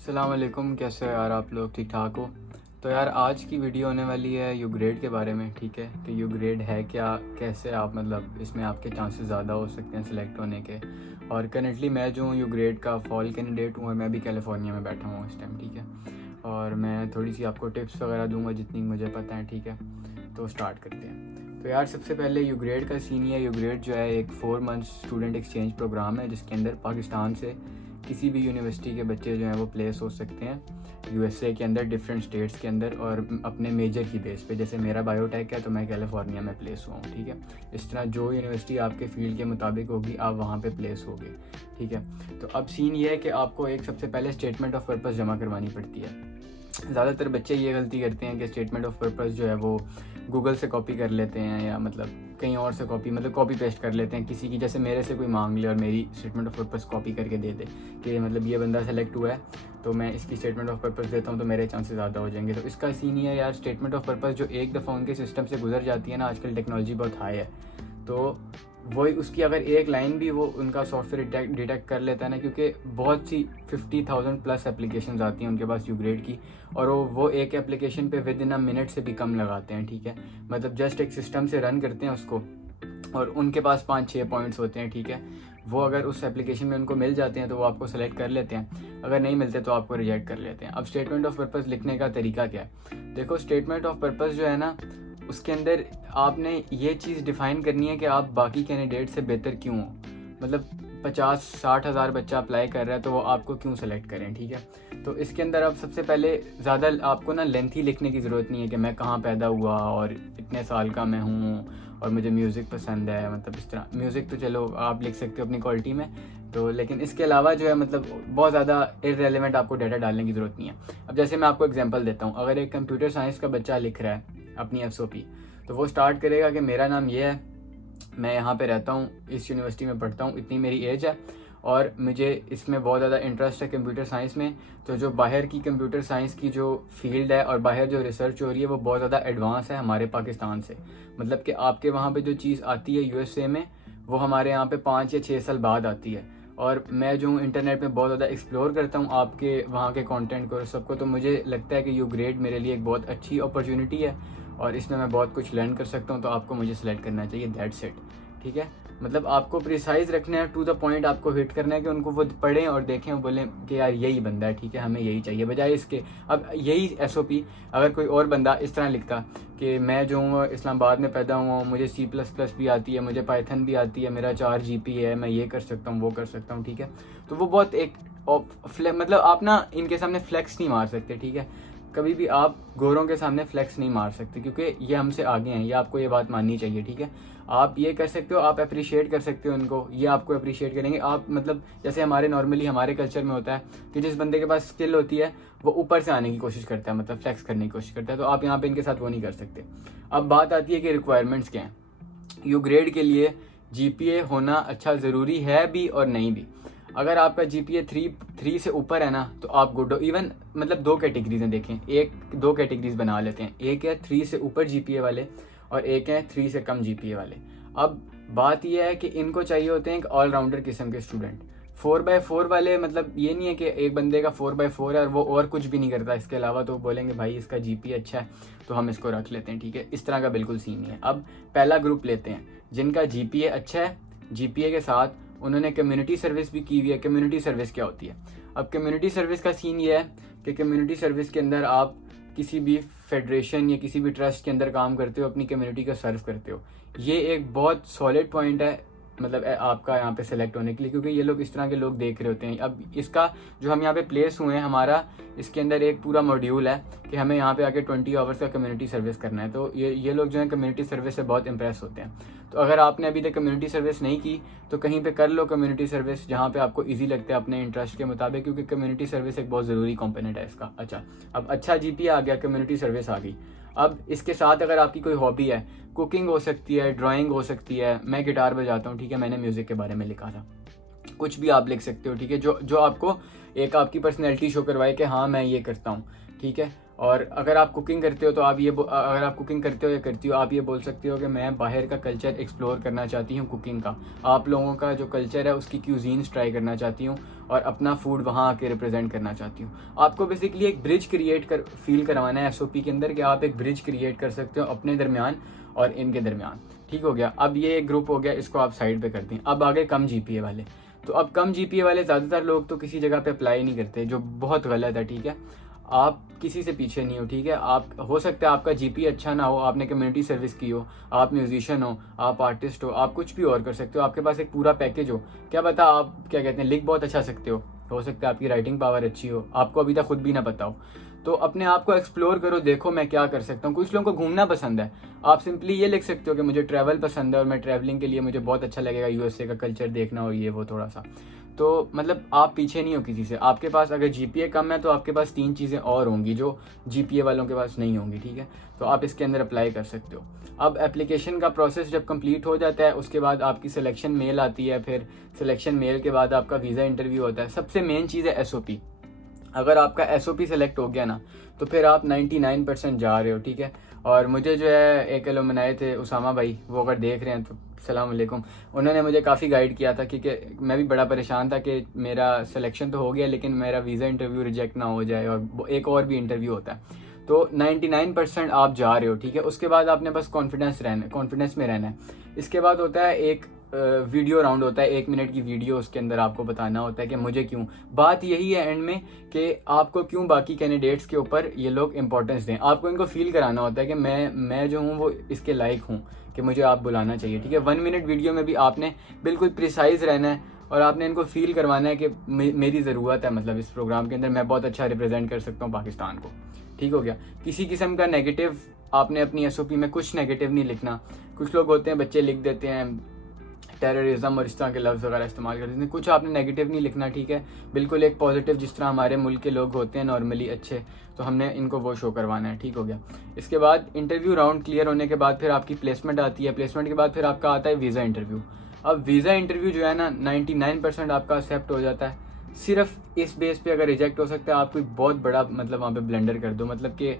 अस्सलाम वालेकुम। कैसे हो यार आप लोग? ठीक ठाक हो? तो यार आज की वीडियो होने वाली है यू ग्रेड के बारे में। ठीक है कि यू ग्रेड है क्या, कैसे आप मतलब इसमें आपके चांसेस ज़्यादा हो सकते हैं सिलेक्ट होने के। और करंटली मैं जो हूँ यू ग्रेड का फॉल कैंडिडेट हूँ और मैं भी कैलिफोर्निया में बैठा हूँ इस टाइम। ठीक है, और मैं थोड़ी सी आपको टिप्स वगैरह दूंगा जितनी मुझे पता है। ठीक है, तो स्टार्ट करते हैं। तो यार सबसे पहले यू ग्रेड का सीन है। यू ग्रेड जो है एक 4 मंथ स्टूडेंट एक्सचेंज प्रोग्राम है जिसके अंदर पाकिस्तान से किसी भी यूनिवर्सिटी के बच्चे जो हैं वो प्लेस हो सकते हैं यूएसए के अंदर, डिफरेंट स्टेट्स के अंदर, और अपने मेजर की बेस पे। जैसे मेरा बायोटेक है तो मैं कैलिफोर्निया में प्लेस हुआ हूँ। ठीक है, इस तरह जो यूनिवर्सिटी आपके फील्ड के मुताबिक होगी आप वहाँ पे प्लेस होगे। ठीक है, तो अब सीन ये है कि आपको एक सबसे पहले स्टेटमेंट ऑफ पर्पस जमा करवानी पड़ती है। ज़्यादातर बच्चे ये गलती करते हैं कि स्टेटमेंट ऑफ पर्पस जो है वो गूगल से कॉपी कर लेते हैं या मतलब कहीं और से कॉपी पेस्ट कर लेते हैं किसी की। जैसे मेरे से कोई मांग ले और मेरी स्टेटमेंट ऑफ पर्पस कॉपी करके दे दे कि मतलब ये बंदा सेलेक्ट हुआ है तो मैं इसकी स्टेटमेंट ऑफ पर्पस देता हूँ तो मेरे चांसेस ज़्यादा हो जाएंगे। तो इसका सीन ही है यार, स्टेटमेंट ऑफ पर्पस जो एक दफ़ा उनके सिस्टम से गुजर जाती है ना, आजकल टेक्नोलॉजी बहुत हाई है, तो वही उसकी अगर एक लाइन भी वो उनका सॉफ्टवेयर डिटेक्ट कर लेता है ना, क्योंकि बहुत सी 50,000 प्लस एप्लीकेशन आती हैं उनके पास यू ग्रेड की, और वो एक एप्लीकेशन पे विद इन अ मिनट से भी कम लगाते हैं। ठीक है, मतलब जस्ट एक सिस्टम से रन करते हैं उसको और उनके पास 5-6 पॉइंट्स होते हैं। ठीक है, वो अगर उस एप्लीकेशन में उनको मिल जाते हैं तो वो आपको सेलेक्ट कर लेते हैं, अगर नहीं मिलते तो आपको रिजेक्ट कर लेते हैं। अब स्टेटमेंट ऑफ पर्पस लिखने का तरीका क्या है? देखो, स्टेटमेंट ऑफ पर्पस जो है ना, उसके अंदर आपने ये चीज़ डिफाइन करनी है कि आप बाकी कैंडिडेट से बेहतर क्यों हो। मतलब 50-60 हज़ार बच्चा अप्लाई कर रहा है तो वो आपको क्यों सेलेक्ट करें। ठीक है, तो इसके अंदर आप सबसे पहले ज़्यादा आपको ना लेंथी लिखने की ज़रूरत नहीं है कि मैं कहाँ पैदा हुआ और इतने साल का मैं हूँ और मुझे म्यूज़िक पसंद है। मतलब इस तरह म्यूज़िक तो चलो आप लिख सकते हो अपनी क्वालिटी में, तो लेकिन इसके अलावा जो है मतलब बहुत ज़्यादा इररेलेवेंट आपको डाटा डालने की ज़रूरत नहीं है। अब जैसे मैं आपको एग्जांपल देता हूँ, अगर एक कंप्यूटर साइंस का बच्चा लिख रहा है अपनी एसओपी, तो वो स्टार्ट करेगा कि मेरा नाम ये है, मैं यहाँ पे रहता हूँ, इस यूनिवर्सिटी में पढ़ता हूँ, इतनी मेरी एज है और मुझे इसमें बहुत ज़्यादा इंटरेस्ट है कंप्यूटर साइंस में। तो जो बाहर की कंप्यूटर साइंस की जो फील्ड है और बाहर जो रिसर्च हो रही है वो बहुत ज़्यादा एडवांस है हमारे पाकिस्तान से। मतलब कि आपके वहाँ पे जो चीज़ आती है यूएसए में, वो हमारे यहाँ पे 5 या 6 साल बाद आती है। और मैं जो हूँ इंटरनेट में बहुत ज़्यादा एक्सप्लोर करता हूँ आपके वहाँ के कंटेंट को और सबको, तो मुझे लगता है कि यू ग्रेड मेरे लिए एक बहुत अच्छी अपॉर्चुनिटी है और इसमें मैं बहुत कुछ लर्न कर सकता हूँ। तो आपको मुझे सेलेक्ट करना चाहिए, दैट्स इट। ठीक है, मतलब आपको प्रिसाइज रखना है, टू द पॉइंट आपको हिट करना है कि उनको वो पढ़ें और देखें और बोलें कि यार यही बंदा है, ठीक है, हमें यही चाहिए, बजाय इसके। अब यही एसओपी अगर कोई और बंदा इस तरह लिखता कि मैं जो हूँ इस्लामाबाद में पैदा हुआ हूँ, मुझे C++ भी आती है, मुझे पाइथन भी आती है, मेरा 4 GPA है, मैं ये कर सकता हूँ वो कर सकता हूँ। ठीक है, तो वो बहुत एक मतलब आप ना इनके सामने फ्लेक्स नहीं मार सकते। ठीक है, कभी भी आप गोरों के सामने फ्लेक्स नहीं मार सकते क्योंकि ये हमसे आगे हैं, ये आपको ये बात माननी चाहिए। ठीक है, आप ये कर सकते हो, आप अप्रिशिएट कर सकते हो इनको, ये आपको अप्रिशिएट करेंगे। आप मतलब जैसे नॉर्मली हमारे कल्चर में होता है कि जिस बंदे के पास स्किल होती है वो ऊपर से आने की कोशिश करता है, मतलब फ्लेक्स करने की कोशिश करता है, तो आप यहाँ पे इनके साथ वो नहीं कर सकते। अब बात आती है कि रिक्वायरमेंट्स क्या हैं यू ग्रेड के लिए। GPA होना अच्छा ज़रूरी है भी और नहीं भी। अगर आपका GPA 3 से ऊपर है ना तो आप गुड हो। इवन मतलब 2 कैटेगरीज हैं, देखें, 2 कैटेगरीज बना लेते हैं, एक है 3 से ऊपर GPA वाले और एक है 3 से कम GPA वाले। अब बात यह है कि इनको चाहिए होते हैं एक ऑलराउंडर किस्म के स्टूडेंट। 4x4 वाले मतलब ये नहीं है कि एक बंदे का 4x4 है और वो और कुछ भी नहीं करता इसके अलावा, तो बोलेंगे भाई इसका GPA अच्छा है तो हम इसको रख लेते हैं। ठीक है, इस तरह का बिल्कुल सीन नहीं है। अब पहला ग्रुप लेते हैं जिनका GPA अच्छा है, GPA के साथ उन्होंने कम्युनिटी सर्विस भी की हुई है। कम्युनिटी सर्विस क्या होती है? अब कम्युनिटी सर्विस का सीन ये है कि कम्युनिटी सर्विस के अंदर आप किसी भी फेडरेशन या किसी भी ट्रस्ट के अंदर काम करते हो, अपनी कम्युनिटी का सर्व करते हो। ये एक बहुत सॉलिड पॉइंट है मतलब आपका यहाँ पे सेलेक्ट होने के लिए, क्योंकि ये लोग इस तरह के लोग देख रहे होते हैं। अब इसका जो हम यहाँ पे प्लेस हुए हैं, हमारा इसके अंदर एक पूरा मॉड्यूल है कि हमें यहाँ पे आके 20 आवर्स का कम्युनिटी सर्विस करना है। तो ये लोग जो है कम्युनिटी सर्विस से बहुत इंप्रेस होते हैं। तो अगर आपने अभी तक कम्युनिटी सर्विस नहीं की तो कहीं पे कर लो कम्युनिटी सर्विस जहाँ पे आपको ईजी लगता है अपने इंटरेस्ट के मुताबिक, क्योंकि कम्युनिटी सर्विस एक बहुत ज़रूरी कॉम्पोनेंट है इसका। अच्छा, अब अच्छा GPA आ गया, कम्युनिटी सर्विस आ गई। अब इसके साथ अगर आपकी कोई हॉबी है, कुकिंग हो सकती है, ड्राइंग हो सकती है, मैं गिटार बजाता हूँ, ठीक है, मैंने म्यूज़िक के बारे में लिखा था, कुछ भी आप लिख सकते हो। ठीक है, जो जो आपको एक आपकी पर्सनैलिटी शो करवाए कि हाँ मैं ये करता हूँ। ठीक है। और अगर आप कुकिंग करते हो तो आप अगर आप कुकिंग करते हो या करती हो, आप ये बोल सकते हो कि मैं बाहर का कल्चर एक्सप्लोर करना चाहती हूँ कुकिंग का, आप लोगों का जो कल्चर है उसकी क्यूजीन्स ट्राई करना चाहती हूँ और अपना फूड वहाँ आके रिप्रेजेंट करना चाहती हूँ। आपको बेसिकली एक ब्रिज फील करवाना है एसओपी के अंदर कि आप एक ब्रिज क्रिएट कर सकते हो अपने दरमियान और इनके दरमियान। ठीक हो गया। अब ये एक ग्रुप हो गया, इसको आप साइड पे कर दें। अब आगे कम जीपीए वाले। तो अब कम जीपीए वाले ज़्यादातर लोग तो किसी जगह पे अप्लाई नहीं करते, जो बहुत गलत है। ठीक है, आप किसी से पीछे नहीं हो। ठीक है, आप हो सकता है आपका जीपी अच्छा ना हो, आपने कम्युनिटी सर्विस की हो, आप म्यूजिशियन हो, आप आर्टिस्ट हो, आप कुछ भी और कर सकते हो, आपके पास एक पूरा पैकेज हो। क्या पता आप क्या कहते हैं लिख बहुत अच्छा सकते हो सकता है आपकी राइटिंग पावर अच्छी हो, आपको अभी तक खुद भी ना पता हो। तो अपने आप को एक्सप्लोर करो, देखो मैं क्या कर सकता हूँ। कुछ लोगों को घूमना पसंद है, आप सिंपली ये लिख सकते हो कि मुझे ट्रैवल पसंद है और मैं ट्रैवलिंग के लिए मुझे बहुत अच्छा लगेगा यूएसए का कल्चर देखना और ये वो थोड़ा सा। तो मतलब आप पीछे नहीं हो किसी से। आपके पास अगर जीपीए कम है तो आपके पास 3 चीज़ें और होंगी जो जीपीए वालों के पास नहीं होंगी। ठीक है, तो आप इसके अंदर अप्लाई कर सकते हो। अब एप्लीकेशन का प्रोसेस जब कंप्लीट हो जाता है उसके बाद आपकी सिलेक्शन मेल आती है, फिर सिलेक्शन मेल के बाद आपका वीज़ा इंटरव्यू होता है। सबसे मेन चीज़ है एसओपी। अगर आपका एसओपी सेलेक्ट हो गया ना तो फिर आप 99% जा रहे हो। ठीक है, और मुझे जो है एक एलुमनाई थे उसामा भाई, वो अगर देख रहे हैं तो सलाम अलैकुम, उन्होंने मुझे काफ़ी गाइड किया था क्योंकि मैं भी बड़ा परेशान था कि मेरा सिलेक्शन तो हो गया लेकिन मेरा वीज़ा इंटरव्यू रिजेक्ट ना हो जाए और एक और भी इंटरव्यू होता है। तो 99% आप जा रहे हो। ठीक है, उसके बाद आपने बस कॉन्फिडेंस में रहना है। इसके बाद होता है एक वीडियो राउंड होता है, 1 मिनट की वीडियो, उसके अंदर आपको बताना होता है कि मुझे क्यों, बात यही है एंड में कि आपको क्यों बाकी कैंडिडेट्स के ऊपर ये लोग इंपॉर्टेंस दें। आपको इनको फील कराना होता है कि मैं जो हूँ वो इसके लायक हूँ कि मुझे आप बुलाना चाहिए। ठीक है, 1 मिनट वीडियो में भी आपने बिल्कुल प्रिसाइज रहना है और आपने इनको फील करवाना है कि मेरी ज़रूरत है, मतलब इस प्रोग्राम के अंदर मैं बहुत अच्छा रिप्रेजेंट कर सकता हूँ पाकिस्तान को। ठीक हो गया। किसी किस्म का नेगेटिव आपने अपनी एसओपी में कुछ नेगेटिव नहीं लिखना। कुछ लोग होते हैं बच्चे लिख देते हैं टेररिज्म और इस तरह के लफ्ज़ वगैरह इस्तेमाल कर देते हैं, कुछ आपने नेगेटिव नहीं लिखना। ठीक है, बिल्कुल एक पॉजिटिव, जिस तरह हमारे मुल्क के लोग होते हैं नॉर्मली अच्छे, तो हमने इनको वो शो करवाना है। ठीक हो गया। इसके बाद इंटरव्यू राउंड क्लियर होने के बाद फिर आपकी प्लेसमेंट आती है। प्लेसमेंट के बाद फिर आपका आता है वीज़ा इंटरव्यू। अब वीज़ा इंटरव्यू जो है ना 99% आपका एक्सेप्ट हो जाता है। सिर्फ इस बेस पे अगर रिजेक्ट हो सकता है, आप कोई बहुत बड़ा मतलब वहाँ पे ब्लेंडर कर दो, मतलब कि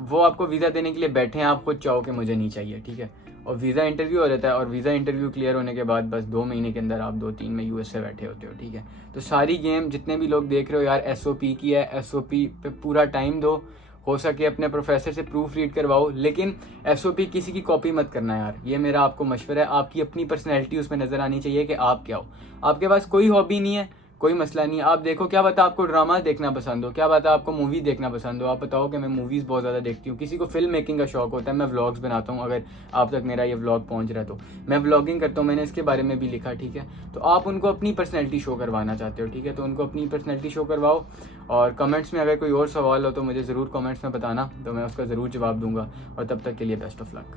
वो आपको वीज़ा देने के लिए बैठे हैं, आप खुद चाहो कि मुझे नहीं चाहिए। ठीक है, और वीज़ा इंटरव्यू हो जाता है और वीज़ा इंटरव्यू क्लियर होने के बाद बस 2 महीने के अंदर आप 2-3 में यूएस से बैठे होते हो। ठीक है, तो सारी गेम जितने भी लोग देख रहे हो यार एसओपी की है, एसओपी पे पूरा टाइम दो, हो सके अपने प्रोफेसर से प्रूफ रीड करवाओ, लेकिन एसओपी किसी की कॉपी मत करना यार, ये मेरा आपको मशवरा है। आपकी अपनी पर्सनैलिटी उसमें नज़र आनी चाहिए कि आप क्या हो। आपके पास कोई हॉबी नहीं है, कोई मसला नहीं है, आप देखो, क्या पता आपको ड्रामा देखना पसंद हो, क्या पता आपको मूवी देखना पसंद हो। आप बताओ कि मैं मूवीज़ बहुत ज़्यादा देखती हूँ, किसी को फिल्म मेकिंग का शौक होता है, मैं व्लॉग्स बनाता हूँ, अगर आप तक मेरा ये व्लॉग पहुँच रहा है तो मैं व्लॉगिंग करता हूँ, मैंने इसके बारे में भी लिखा। ठीक है, तो आप उनको अपनी पर्सनैलिटी शो करवाना चाहते हो। ठीक है, तो उनको अपनी पर्सनैलिटी शो करवाओ और कमेंट्स में अगर कोई और सवाल हो तो मुझे ज़रूर कमेंट्स में बताना, तो मैं उसका ज़रूर जवाब दूंगा। और तब तक के लिए बेस्ट ऑफ लक।